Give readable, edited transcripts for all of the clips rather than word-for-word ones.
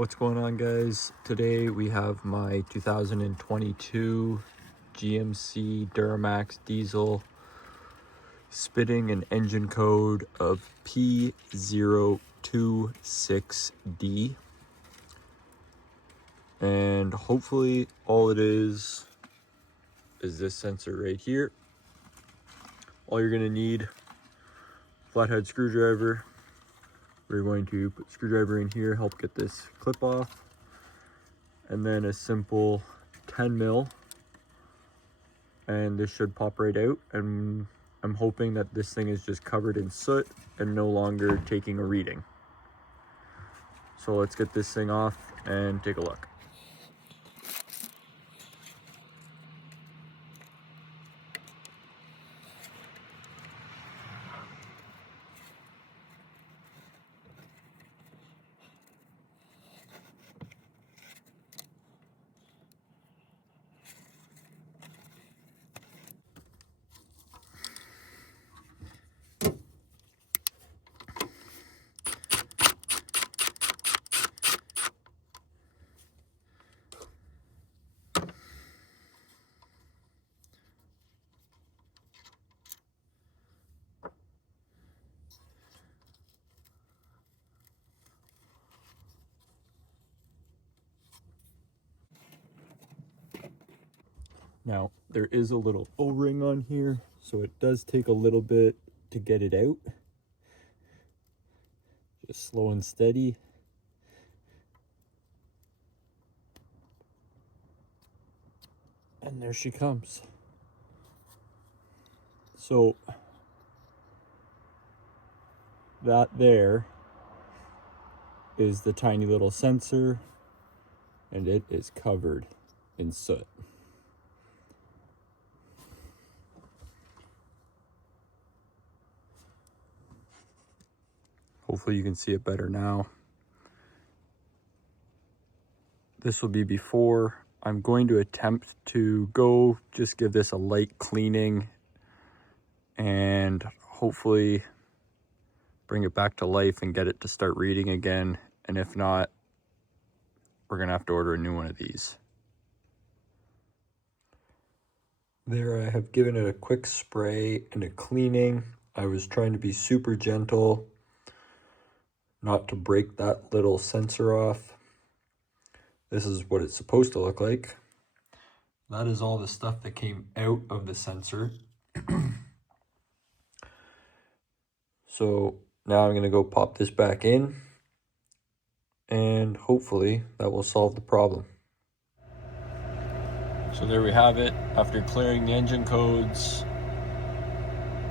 What's going on, guys? Today we have my 2022 GMC Duramax diesel spitting an engine code of P026D, and hopefully all it is this sensor right here. All you're gonna need, flathead screwdriver. We're going to put screwdriver in here, help get this clip off, and then a simple 10 mil, and this should pop right out. And I'm hoping that this thing is just covered in soot and no longer taking a reading. So let's get this thing off and take a look. Now, there is a little O-ring on here, so it does take a little bit to get it out. Just slow and steady. And there she comes. So, that there is the tiny little sensor, and it is covered in soot. Hopefully you can see it better now. This will be before. I'm going to attempt to go just give this a light cleaning and hopefully bring it back to life and get it to start reading again. And if not, we're gonna have to order a new one of these. There, I have given it a quick spray and a cleaning. I was trying to be super gentle, not to break that little sensor off. This is what it's supposed to look like. That is all the stuff that came out of the sensor. So now I'm gonna go pop this back in, and hopefully that will solve the problem. So there we have it. After clearing the engine codes,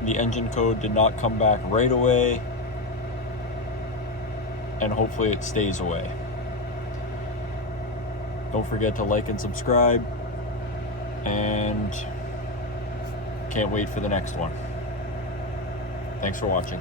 the engine code did not come back right away, and hopefully it stays away. Don't forget to like and subscribe, and can't wait for the next one. Thanks for watching.